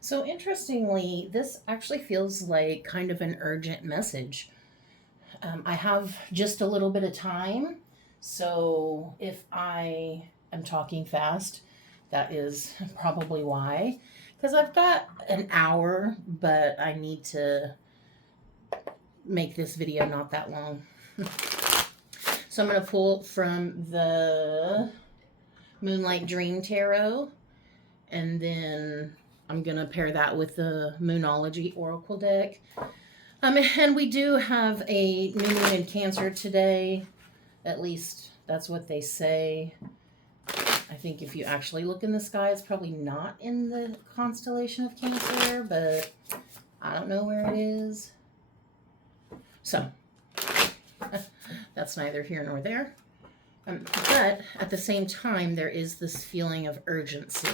So interestingly, this actually feels like kind of an urgent message. I have just a little bit of time, so if I am talking fast, that is probably why. Because I've got an hour, but I need to make this video not that long. So I'm going to pull from the Moonlight Dream Tarot, and then I'm going to pair that with the Moonology Oracle deck. And we do have a new moon in Cancer today. At least that's what they say. I think if you actually look in the sky, it's probably not in the constellation of Cancer, but I don't know where it is. So, that's neither here nor there. But at the same time, there is this feeling of urgency.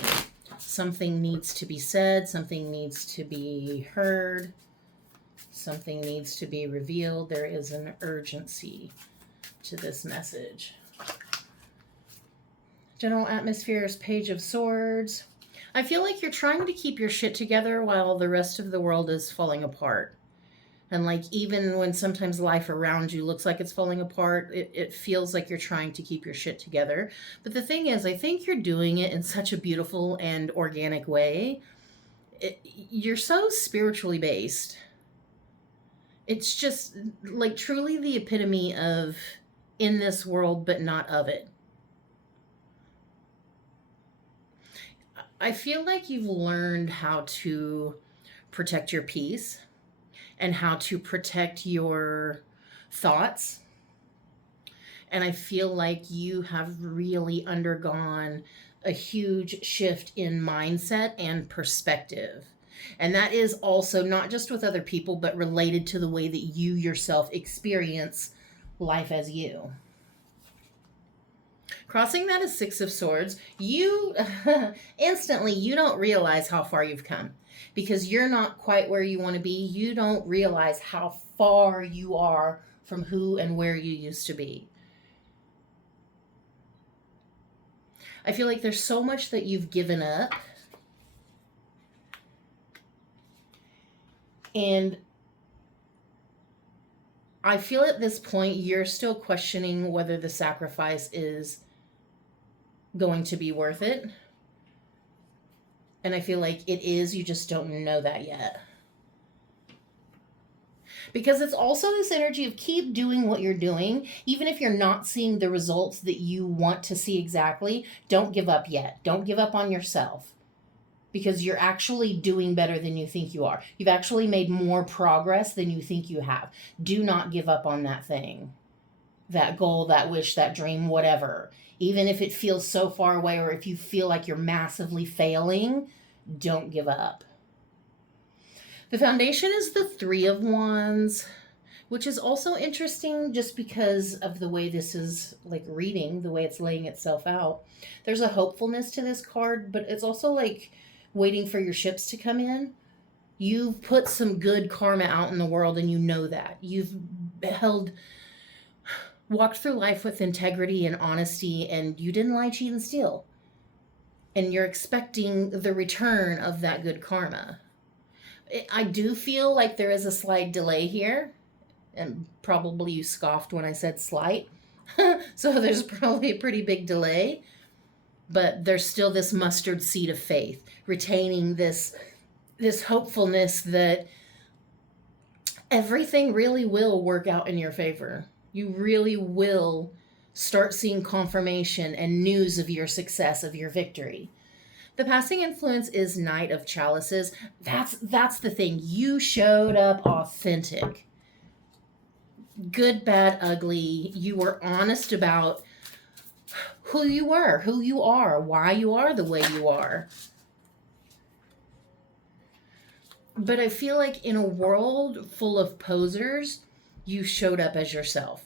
Something needs to be said, something needs to be heard, something needs to be revealed. There is an urgency to this message. General atmosphere is Page of Swords. I feel like you're trying to keep your shit together while the rest of the world is falling apart. And like even when sometimes life around you looks like it's falling apart, it feels like you're trying to keep your shit together. But the thing is, I think you're doing it in such a beautiful and organic way. You're so spiritually based. It's just like truly the epitome of in this world, but not of it. I feel like you've learned how to protect your peace and how to protect your thoughts. And I feel like you have really undergone a huge shift in mindset and perspective. And that is also not just with other people, but related to the way that you yourself experience life as you. Crossing that is Six of Swords. You instantly, you don't realize how far you've come because you're not quite where you want to be. You don't realize how far you are from who and where you used to be. I feel like there's so much that you've given up. And I feel at this point you're still questioning whether the sacrifice is going to be worth it. And I feel like it is, you just don't know that yet. Because it's also this energy of keep doing what you're doing, even if you're not seeing the results that you want to see exactly. Don't give up yet. Don't give up on yourself. Because you're actually doing better than you think you are. You've actually made more progress than you think you have. Do not give up on that thing, that goal, that wish, that dream, whatever. Even if it feels so far away or if you feel like you're massively failing, don't give up. The foundation is the Three of Wands, which is also interesting just because of the way this is like reading, the way it's laying itself out. There's a hopefulness to this card, but it's also like waiting for your ships to come in. You've put some good karma out in the world and you know that. You've walked through life with integrity and honesty and you didn't lie, cheat, and steal. And you're expecting the return of that good karma. I do feel like there is a slight delay here, and probably you scoffed when I said slight. So there's probably a pretty big delay, but there's still this mustard seed of faith, retaining this hopefulness that everything really will work out in your favor. You really will start seeing confirmation and news of your success, of your victory. The passing influence is Knight of Chalices. That's the thing. You showed up authentic. Good, bad, ugly. You were honest about who you were, who you are, why you are the way you are. But I feel like in a world full of posers, you showed up as yourself.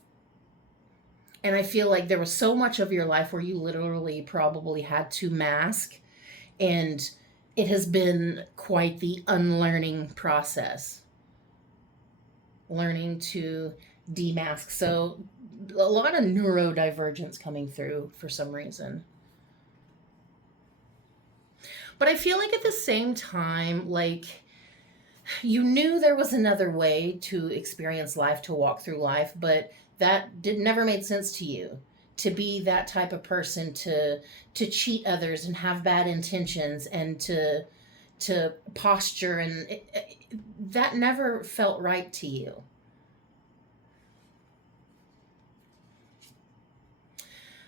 And I feel like there was so much of your life where you literally probably had to mask, and it has been quite the unlearning process. Learning to demask. So a lot of neurodivergence coming through for some reason. But I feel like at the same time, like, you knew there was another way to experience life, to walk through life, but that never made sense to you, to be that type of person, to cheat others and have bad intentions, and to posture, and that never felt right to you.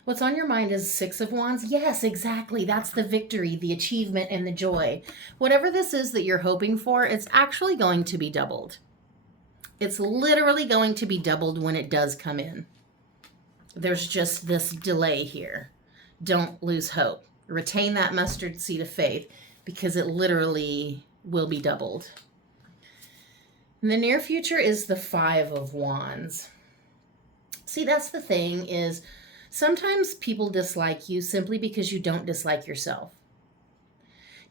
What's on your mind is Six of Wands. Yes, exactly. That's the victory, the achievement, and the joy. Whatever this is that you're hoping for, it's actually going to be doubled. It's literally going to be doubled when it does come in. There's just this delay here. Don't lose hope. Retain that mustard seed of faith, because it literally will be doubled. In the near future is the Five of Wands. See, that's the thing, is sometimes people dislike you simply because you don't dislike yourself.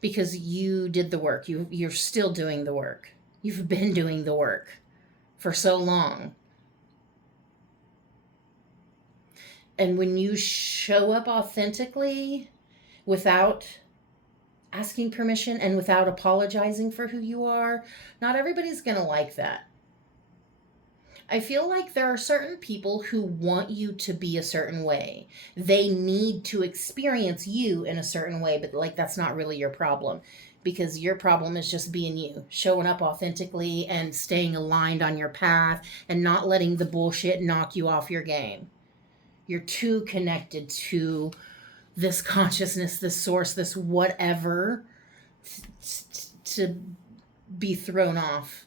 Because you did the work. You're still doing the work. You've been doing the work for so long. And when you show up authentically, without asking permission and without apologizing for who you are, not everybody's going to like that. I feel like there are certain people who want you to be a certain way. They need to experience you in a certain way, but like, that's not really your problem, because your problem is just being you, showing up authentically and staying aligned on your path and not letting the bullshit knock you off your game. You're too connected to this consciousness, this source, this whatever, to be thrown off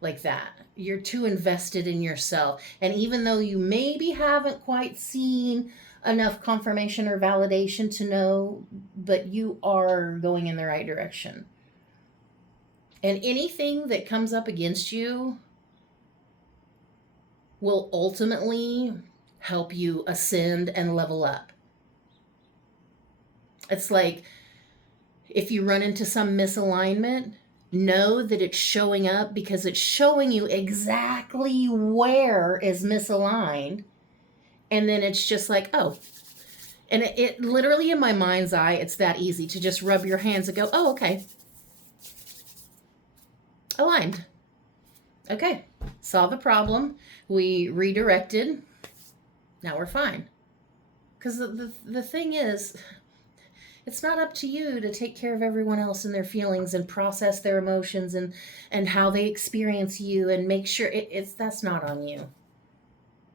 like that. You're too invested in yourself. And even though you maybe haven't quite seen enough confirmation or validation to know, but you are going in the right direction. And anything that comes up against you will ultimately help you ascend and level up. It's like, if you run into some misalignment, know that it's showing up because it's showing you exactly where is misaligned. And then it's just like, oh. And it literally, in my mind's eye, it's that easy to just rub your hands and go, oh, okay. Aligned. Okay. Saw the problem. We redirected. Now we're fine. Because the thing is, it's not up to you to take care of everyone else and their feelings and process their emotions and how they experience you and make sure that's not on you.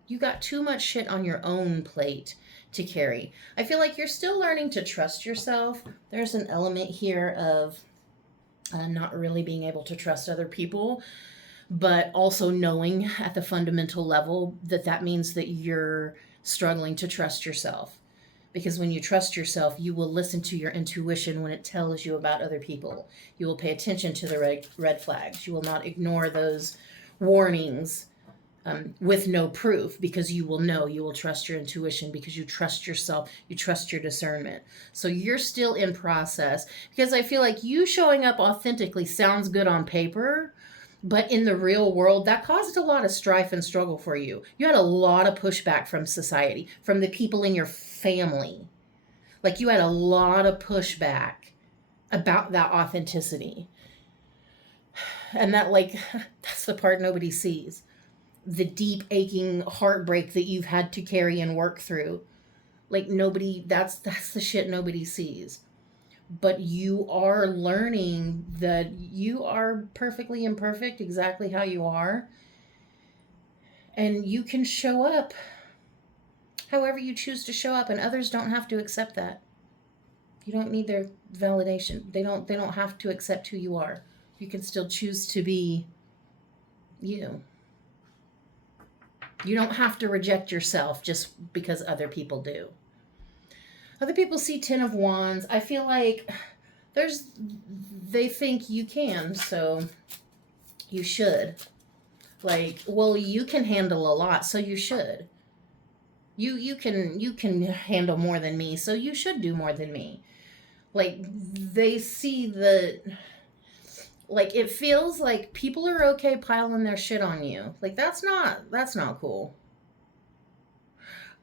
You got too much shit on your own plate to carry. I feel like you're still learning to trust yourself. There's an element here of not really being able to trust other people, but also knowing at the fundamental level that means that you're struggling to trust yourself. Because when you trust yourself, you will listen to your intuition when it tells you about other people. You will pay attention to the red flags. You will not ignore those warnings with no proof, because you will know. You will trust your intuition because you trust yourself. You trust your discernment. So you're still in process, because I feel like you showing up authentically sounds good on paper, but in the real world, that caused a lot of strife and struggle for you. You had a lot of pushback from society, from the people in your family. Like, you had a lot of pushback about that authenticity. And that, like, that's the part nobody sees. The deep, aching heartbreak that you've had to carry and work through. Like, nobody, that's the shit nobody sees. But you are learning that you are perfectly imperfect, exactly how you are. And you can show up however you choose to show up, and others don't have to accept that. You don't need their validation. They don't have to accept who you are. You can still choose to be you. You don't have to reject yourself just because other people do. Other people see Ten of Wands. I feel like they think you can, so you should. Like, well, you can handle a lot, so you should. You can handle more than me, so you should do more than me. Like, they see that, like, it feels like people are okay piling their shit on you. Like, that's not cool.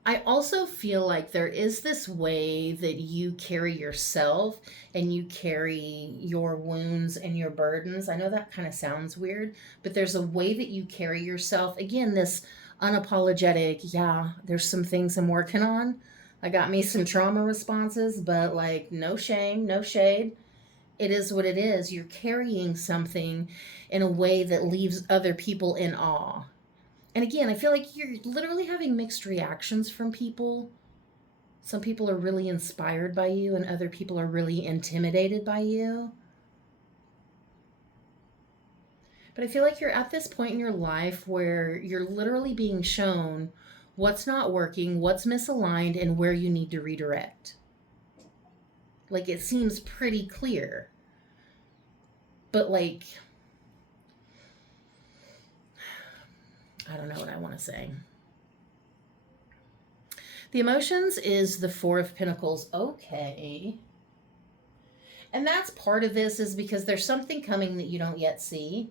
I also feel like there is this way that you carry yourself and you carry your wounds and your burdens. I know that kind of sounds weird, but there's a way that you carry yourself. Again, this unapologetic, yeah, there's some things I'm working on. I got me some trauma responses, but like no shame, no shade. It is what it is. You're carrying something in a way that leaves other people in awe. And again, I feel like you're literally having mixed reactions from people. Some people are really inspired by you, and other people are really intimidated by you. But I feel like you're at this point in your life where you're literally being shown what's not working, what's misaligned, and where you need to redirect. Like it seems pretty clear. But like, I don't know what I want to say. The emotions is the Four of Pentacles. Okay. And that's part of this is because there's something coming that you don't yet see.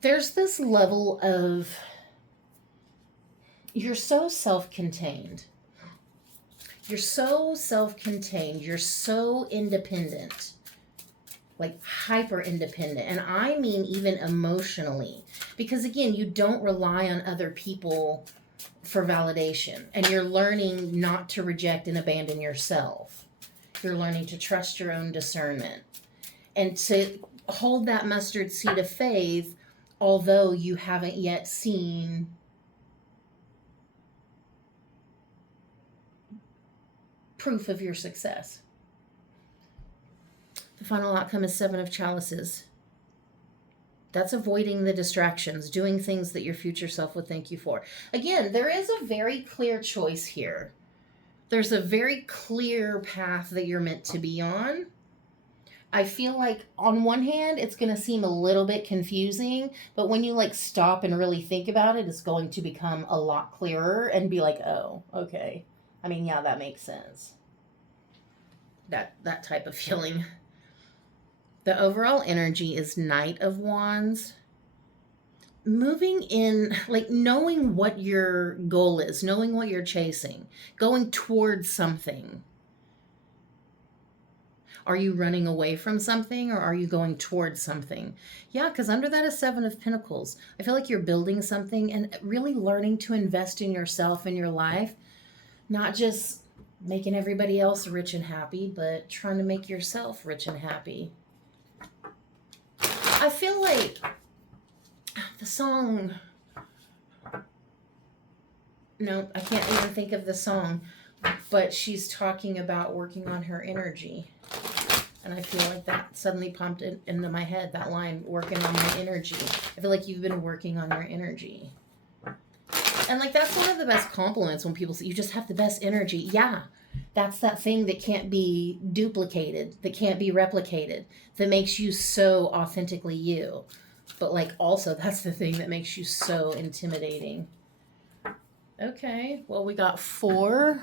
There's this level of you're so self-contained. You're so self-contained. You're so independent. Like hyper independent. And I mean even emotionally. Because again, you don't rely on other people for validation. And you're learning not to reject and abandon yourself. You're learning to trust your own discernment. And to hold that mustard seed of faith, although you haven't yet seen proof of your success. The final outcome is Seven of Chalices. That's avoiding the distractions, doing things that your future self would thank you for. Again, there is a very clear choice here. There's a very clear path that you're meant to be on. I feel like on one hand, it's going to seem a little bit confusing, but when you like stop and really think about it, it's going to become a lot clearer and be like, oh, okay. I mean, yeah, that makes sense. That type of feeling. The overall energy is Knight of Wands. Moving in, like knowing what your goal is, knowing what you're chasing, going towards something. Are you running away from something or are you going towards something? Yeah, because under that is Seven of Pentacles. I feel like you're building something and really learning to invest in yourself and your life, not just making everybody else rich and happy, but trying to make yourself rich and happy. I feel like the song, no, I can't even think of the song, but she's talking about working on her energy. And I feel like that suddenly popped into my head, that line, working on my energy. I feel like you've been working on your energy. And like that's one of the best compliments when people say, you just have the best energy. Yeah, that's that thing that can't be duplicated, that can't be replicated, that makes you so authentically you. But like also that's the thing that makes you so intimidating. Okay, well we got 4.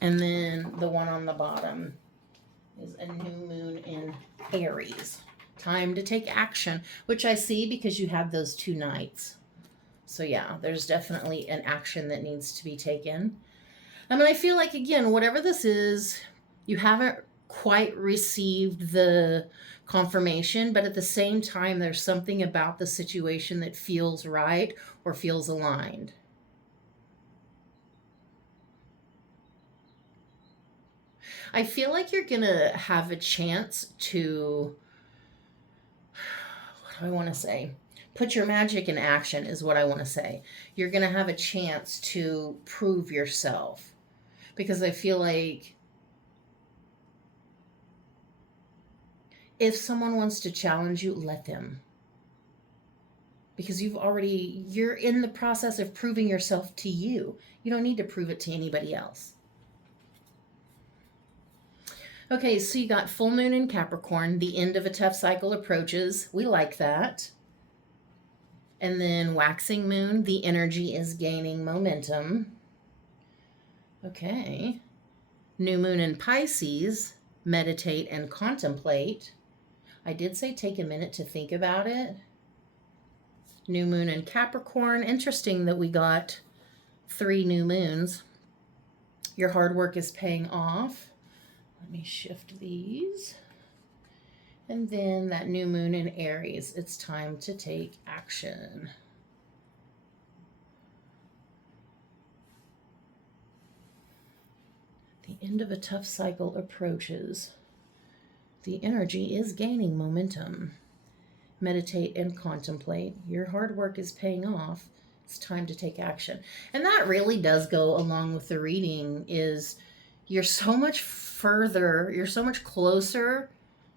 And then the one on the bottom is a new moon in Aries. Time to take action, which I see because you have those 2 knights. So yeah, there's definitely an action that needs to be taken. I mean, I feel like, again, whatever this is, you haven't quite received the confirmation, but at the same time, there's something about the situation that feels right or feels aligned. I feel like you're going to have a chance to, what do I want to say? Put your magic in action is what I want to say. You're going to have a chance to prove yourself. Because I feel like if someone wants to challenge you, let them. Because you're in the process of proving yourself to you. You don't need to prove it to anybody else. Okay, so you got full moon in Capricorn. The end of a tough cycle approaches. We like that. And then waxing moon, the energy is gaining momentum. Okay. New moon in Pisces, meditate and contemplate. I did say take a minute to think about it. New moon in Capricorn. Interesting that we got 3 new moons. Your hard work is paying off. Let me shift these. And then that new moon in Aries. It's time to take action. The end of a tough cycle approaches. The energy is gaining momentum. Meditate and contemplate. Your hard work is paying off. It's time to take action. And that really does go along with the reading, is you're so much further, you're so much closer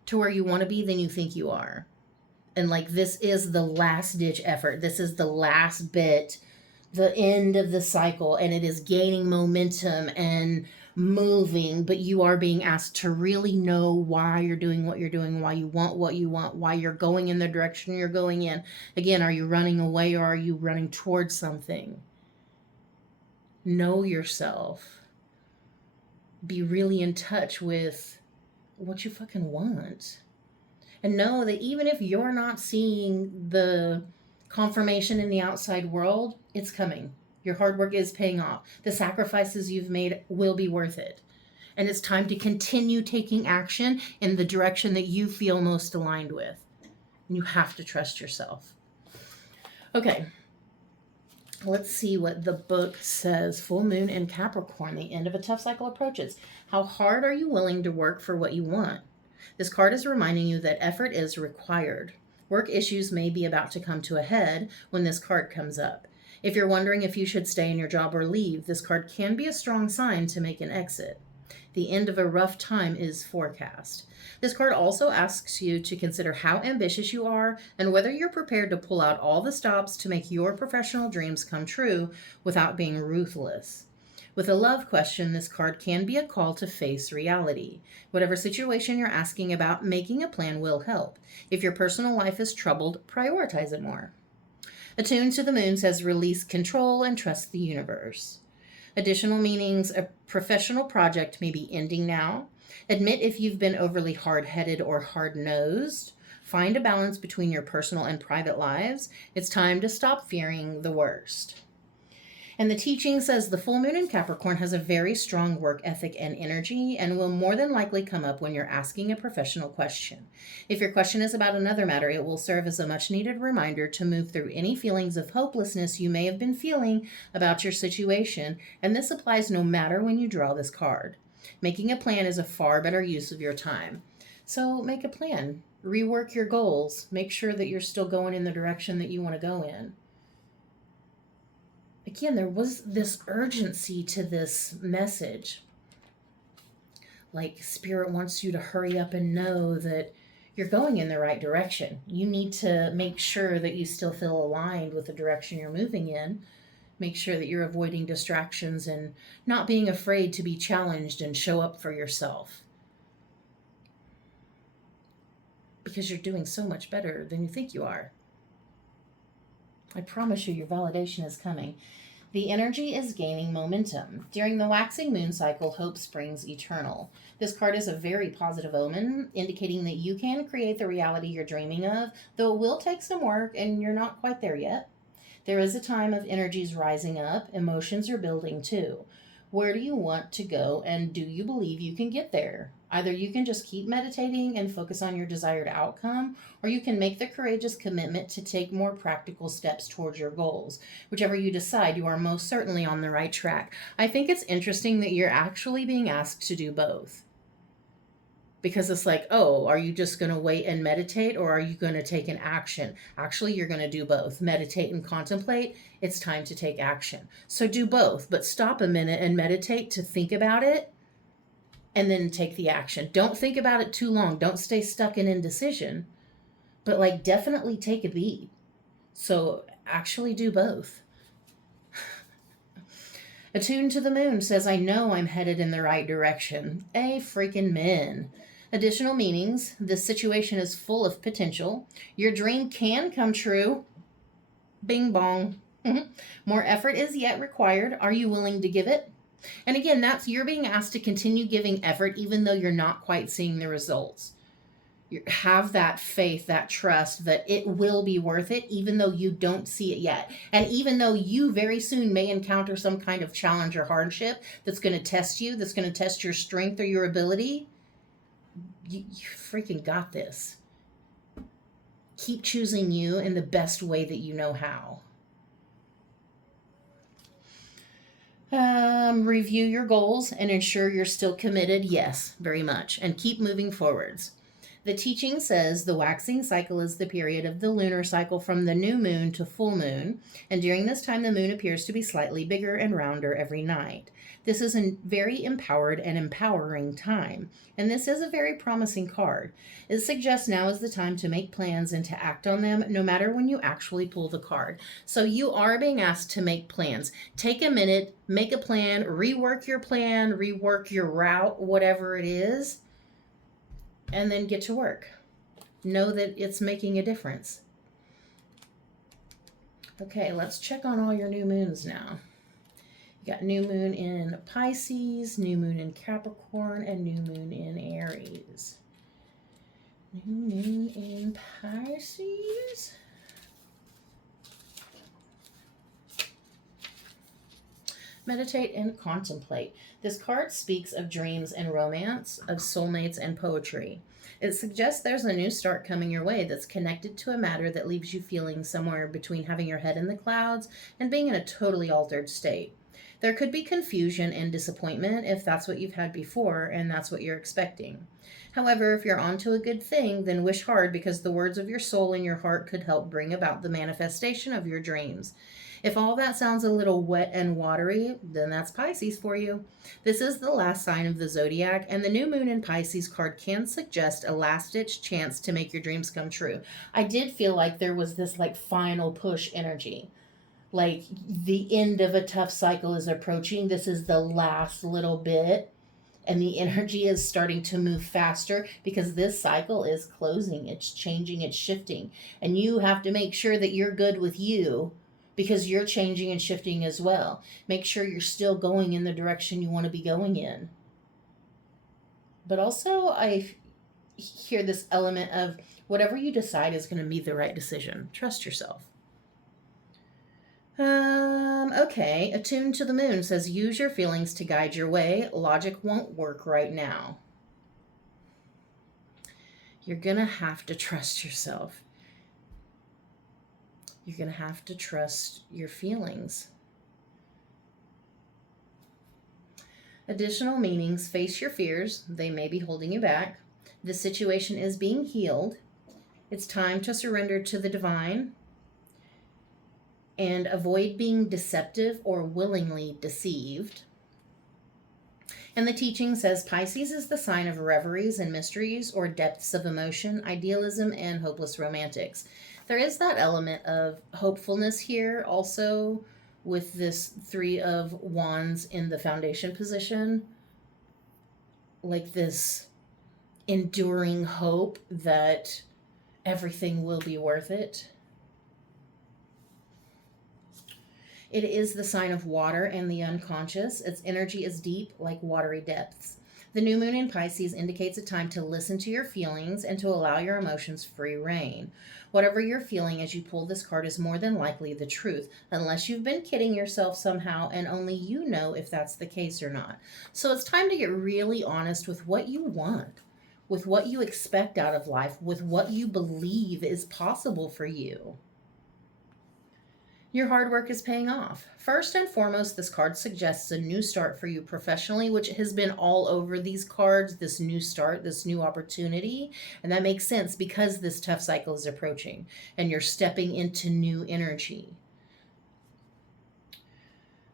to where you want to be than you think you are. And like, this is the last ditch effort. This is the last bit, the end of the cycle, and it is gaining momentum and moving, but you are being asked to really know why you're doing what you're doing, why you want what you want, why you're going in the direction you're going in. Again, are you running away or are you running towards something? Know yourself. Be really in touch with what you fucking want. And know that even if you're not seeing the confirmation in the outside world, it's coming. Your hard work is paying off. The sacrifices you've made will be worth it. And it's time to continue taking action in the direction that you feel most aligned with. And you have to trust yourself. Okay. Let's see what the book says. Full moon in Capricorn. The end of a tough cycle approaches. How hard are you willing to work for what you want? This card is reminding you that effort is required. Work issues may be about to come to a head when this card comes up. If you're wondering if you should stay in your job or leave, this card can be a strong sign to make an exit. The end of a rough time is forecast. This card also asks you to consider how ambitious you are and whether you're prepared to pull out all the stops to make your professional dreams come true without being ruthless. With a love question, this card can be a call to face reality. Whatever situation you're asking about, making a plan will help. If your personal life is troubled, prioritize it more. Attuned to the moon says release control and trust the universe. Additional meanings: a professional project may be ending now. Admit if you've been overly hard-headed or hard-nosed. Find a balance between your personal and private lives. It's time to stop fearing the worst. And the teaching says the full moon in Capricorn has a very strong work ethic and energy and will more than likely come up when you're asking a professional question. If your question is about another matter, it will serve as a much needed reminder to move through any feelings of hopelessness you may have been feeling about your situation, and this applies no matter when you draw this card. Making a plan is a far better use of your time. So make a plan. Rework your goals. Make sure that you're still going in the direction that you want to go in. Again, there was this urgency to this message. Like, Spirit wants you to hurry up and know that you're going in the right direction. You need to make sure that you still feel aligned with the direction you're moving in. Make sure that you're avoiding distractions and not being afraid to be challenged and show up for yourself. Because you're doing so much better than you think you are. I promise you, your validation is coming. The energy is gaining momentum. During the waxing moon cycle, hope springs eternal. This card is a very positive omen, indicating that you can create the reality you're dreaming of, though it will take some work and you're not quite there yet. There is a time of energies rising up. Emotions are building too. Where do you want to go, and do you believe you can get there? Either you can just keep meditating and focus on your desired outcome, or you can make the courageous commitment to take more practical steps towards your goals. Whichever you decide, you are most certainly on the right track. I think it's interesting that you're actually being asked to do both. Because it's like, oh, are you just going to wait and meditate, or are you going to take an action? Actually, you're going to do both. Meditate and contemplate. It's time to take action. So do both, but stop a minute and meditate to think about it, and then take the action. Don't think about it too long. Don't stay stuck in indecision, but like, definitely take a beat. So actually do both. Attuned to the moon says, I know I'm headed in the right direction. A freaking min. Additional meanings: this situation is full of potential. Your dream can come true. Bing bong. More effort is yet required. Are you willing to give it? And again, you're being asked to continue giving effort even though you're not quite seeing the results. have that faith, that trust that it will be worth it, even though you don't see it yet. And even though you very soon may encounter some kind of challenge or hardship that's going to test you, that's going to test your strength or your ability, you freaking got this. Keep choosing you in the best way that you know how. Review your goals and ensure you're still committed. Yes, very much. And keep moving forwards. The teaching says the waxing cycle is the period of the lunar cycle from the new moon to full moon, and during this time the moon appears to be slightly bigger and rounder every night. This is a very empowered and empowering time, and this is a very promising card. It suggests now is the time to make plans and to act on them, no matter when you actually pull the card. So you are being asked to make plans. Take a minute, make a plan, rework your route, whatever it is, and then get to work. Know that it's making a difference. Okay, let's check on all your new moons now. You got new moon in Pisces, new moon in Capricorn, and new moon in Aries. New moon in Pisces. Meditate and contemplate. This card speaks of dreams and romance, of soulmates and poetry. It suggests there's a new start coming your way that's connected to a matter that leaves you feeling somewhere between having your head in the clouds and being in a totally altered state. There could be confusion and disappointment if that's what you've had before and that's what you're expecting. However, if you're onto a good thing, then wish hard, because the words of your soul and your heart could help bring about the manifestation of your dreams. If all that sounds a little wet and watery, then that's Pisces for you. This is the last sign of the zodiac, and the new moon in Pisces card can suggest a last-ditch chance to make your dreams come true. I did feel like there was this final push energy. Like the end of a tough cycle is approaching. This is the last little bit, and the energy is starting to move faster because this cycle is closing. It's changing, it's shifting. And you have to make sure that you're good with you, because you're changing and shifting as well. Make sure you're still going in the direction you want to be going in. But also, I hear this element of whatever you decide is going to be the right decision. Trust yourself. Okay, attuned to the moon says use your feelings to guide your way. Logic won't work right now. You're going to have to trust yourself. You're going to have to trust your feelings. Additional meanings: face your fears. They may be holding you back. The situation is being healed. It's time to surrender to the divine and avoid being deceptive or willingly deceived. And the teaching says Pisces is the sign of reveries and mysteries, or depths of emotion, idealism, and hopeless romantics. There is that element of hopefulness here also with this Three of Wands in the foundation position. Like this enduring hope that everything will be worth it. It is the sign of water and the unconscious. Its energy is deep, like watery depths. The new moon in Pisces indicates a time to listen to your feelings and to allow your emotions free rein. Whatever you're feeling as you pull this card is more than likely the truth, unless you've been kidding yourself somehow and only you know if that's the case or not. So it's time to get really honest with what you want, with what you expect out of life, with what you believe is possible for you. Your hard work is paying off. First and foremost, this card suggests a new start for you professionally, which has been all over these cards, this new start, this new opportunity. And that makes sense because this tough cycle is approaching and you're stepping into new energy.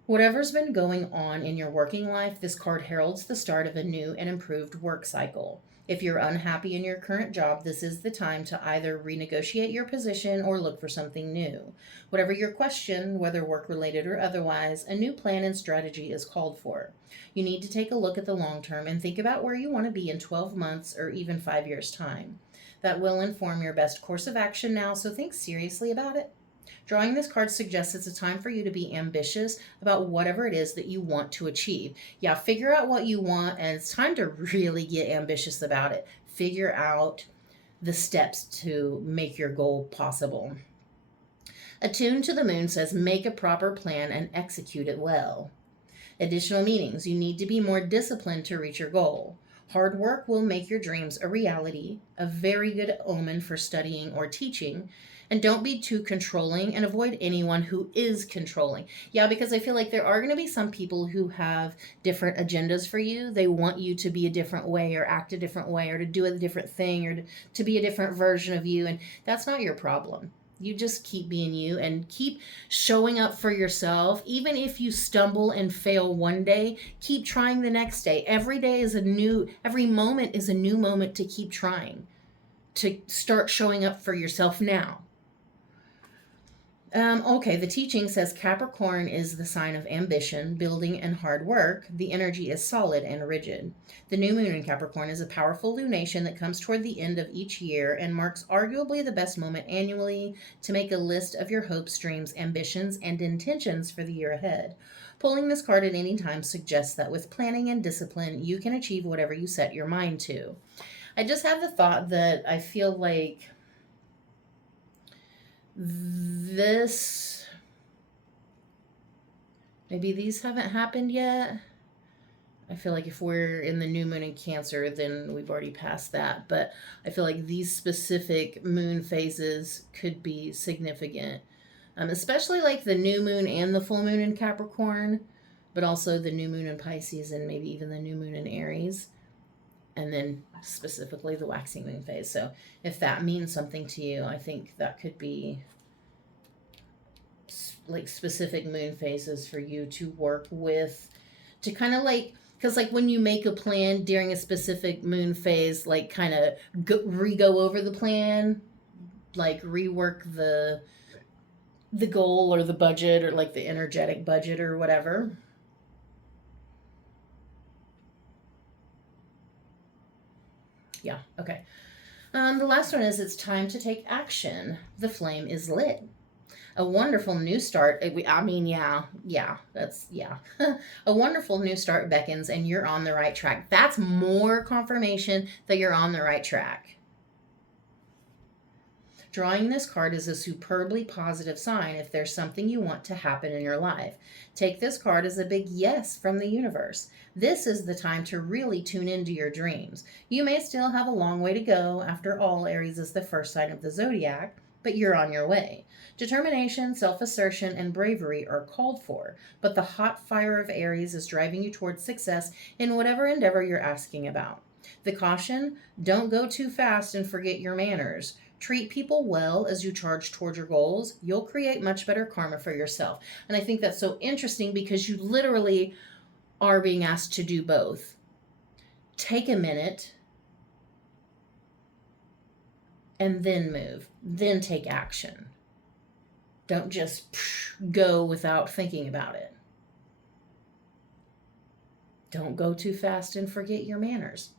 Whatever's been going on in your working life, this card heralds the start of a new and improved work cycle. If you're unhappy in your current job, this is the time to either renegotiate your position or look for something new. Whatever your question, whether work-related or otherwise, a new plan and strategy is called for. You need to take a look at the long term and think about where you want to be in 12 months or even 5 years' time. That will inform your best course of action now, so think seriously about it. Drawing this card suggests it's a time for you to be ambitious about whatever it is that you want to achieve. Yeah, figure out what you want, and it's time to really get ambitious about it. Figure out the steps to make your goal possible. Attuned to the moon says make a proper plan and execute it well. Additional meanings: you need to be more disciplined to reach your goal. Hard work will make your dreams a reality, a very good omen for studying or teaching. And don't be too controlling and avoid anyone who is controlling. Yeah, because I feel like there are going to be some people who have different agendas for you. They want you to be a different way or act a different way or to do a different thing or to be a different version of you. And that's not your problem. You just keep being you and keep showing up for yourself. Even if you stumble and fail one day, keep trying the next day. Every moment is a new moment to keep trying, to start showing up for yourself now. Okay, the teaching says Capricorn is the sign of ambition, building, and hard work. The energy is solid and rigid. The new moon in Capricorn is a powerful lunation that comes toward the end of each year and marks arguably the best moment annually to make a list of your hopes, dreams, ambitions, and intentions for the year ahead. Pulling this card at any time suggests that with planning and discipline, you can achieve whatever you set your mind to. I just have the thought that I feel like maybe these haven't happened yet. I feel like if we're in the new moon in Cancer, then we've already passed that. But I feel like these specific moon phases could be significant, especially like the new moon and the full moon in Capricorn, but also the new moon in Pisces and maybe even the new moon in Aries. And then specifically the waxing moon phase. So if that means something to you, I think that could be like specific moon phases for you to work with, to kind of like, because like when you make a plan during a specific moon phase, like kind of go over the plan, like rework the goal or the budget or like the energetic budget or whatever. Yeah, okay. The last one is it's time to take action. The flame is lit. A wonderful new start. A wonderful new start beckons, and you're on the right track. That's more confirmation that you're on the right track. Drawing this card is a superbly positive sign if there's something you want to happen in your life. Take this card as a big yes from the universe. This is the time to really tune into your dreams. You may still have a long way to go. After all, Aries is the first sign of the zodiac, but you're on your way. Determination, self-assertion, and bravery are called for, but the hot fire of Aries is driving you towards success in whatever endeavor you're asking about. The caution: don't go too fast and forget your manners. Treat people well as you charge toward your goals. You'll create much better karma for yourself. And I think that's so interesting because you literally are being asked to do both. Take a minute and then move, then take action. Don't just go without thinking about it. Don't go too fast and forget your manners.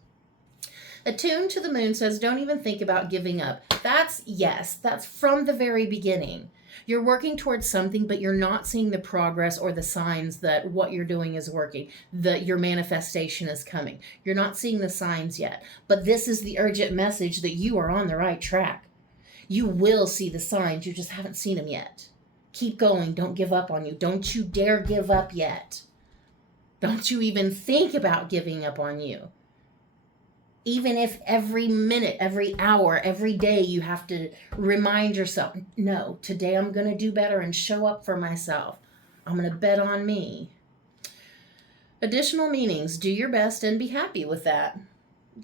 Attuned to the moon says don't even think about giving up. That's from the very beginning. You're working towards something, but you're not seeing the progress or the signs that what you're doing is working, that your manifestation is coming. You're not seeing the signs yet. But this is the urgent message that you are on the right track. You will see the signs. You just haven't seen them yet. Keep going. Don't give up on you. Don't you dare give up yet. Don't you even think about giving up on you. Even if every minute, every hour, every day you have to remind yourself, no, today I'm going to do better and show up for myself. I'm going to bet on me. Additional meanings: do your best and be happy with that.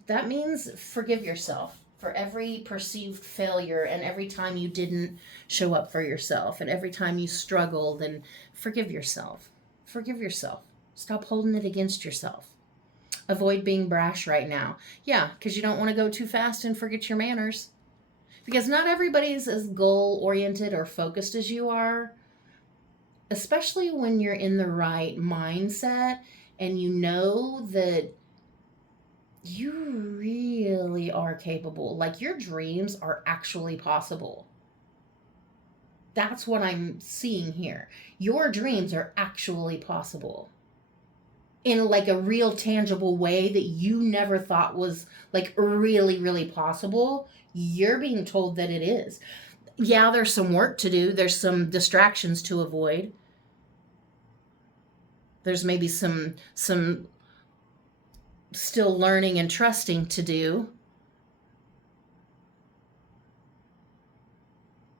That means forgive yourself for every perceived failure and every time you didn't show up for yourself and every time you struggled, and forgive yourself. Forgive yourself. Stop holding it against yourself. Avoid being brash right now. Yeah, because you don't want to go too fast and forget your manners. Because not everybody's as goal-oriented or focused as you are, especially when you're in the right mindset and you know that you really are capable. Like, your dreams are actually possible. That's what I'm seeing here. Your dreams are actually possible. in like a real tangible way that you never thought was like really, really possible, you're being told that it is. Yeah, there's some work to do, there's some distractions to avoid. There's maybe some still learning and trusting to do,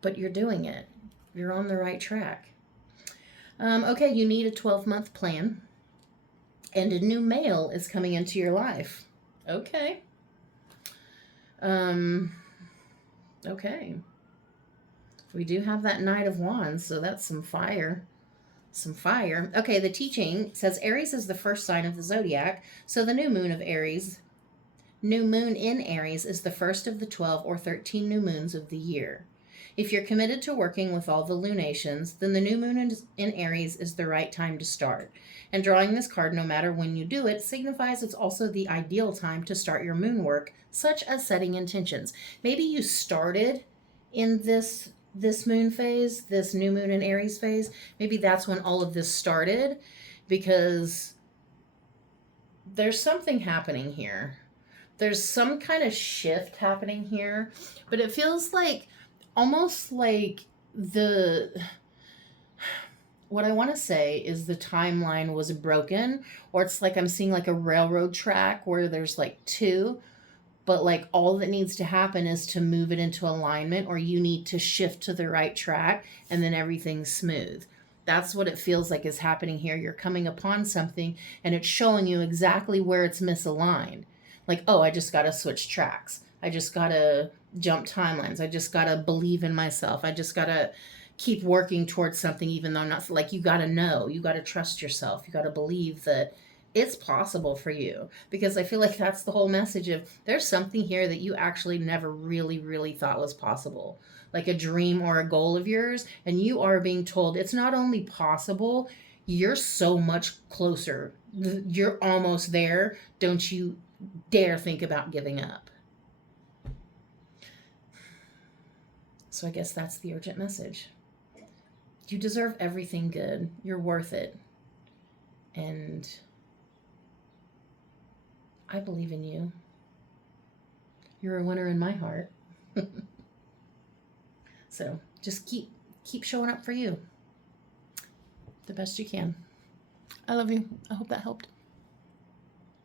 but you're doing it. You're on the right track. Okay, you need a 12-month plan, and a new male is coming into your life. Okay. Um, okay. We do have that Knight of Wands, so that's some fire. Some fire. Okay, the teaching says Aries is the first sign of the zodiac, so the new moon in Aries is the first of the 12 or 13 new moons of the year. If you're committed to working with all the lunations, then the new moon in Aries is the right time to start. And drawing this card, no matter when you do it, signifies it's also the ideal time to start your moon work, such as setting intentions. Maybe you started in this moon phase, this new moon in Aries phase. Maybe that's when all of this started, because there's something happening here. There's some kind of shift happening here, but it feels like almost like what I want to say is the timeline was broken, or it's like I'm seeing like a railroad track where there's like two, but like all that needs to happen is to move it into alignment, or you need to shift to the right track, and then everything's smooth. That's what it feels like is happening here. You're coming upon something and it's showing you exactly where it's misaligned. Like, oh, I just got to switch tracks. I just got to jump timelines. I just got to believe in myself. I just got to keep working towards something, even though I'm not. Like, you got to know, you got to trust yourself. You got to believe that it's possible for you, because I feel like that's the whole message of there's something here that you actually never really, really thought was possible, like a dream or a goal of yours, and you are being told it's not only possible, you're so much closer. You're almost there. Don't you dare think about giving up. So I guess that's the urgent message. You deserve everything good. You're worth it. And I believe in you. You're a winner in my heart. So just keep showing up for you the best you can. I love you. I hope that helped.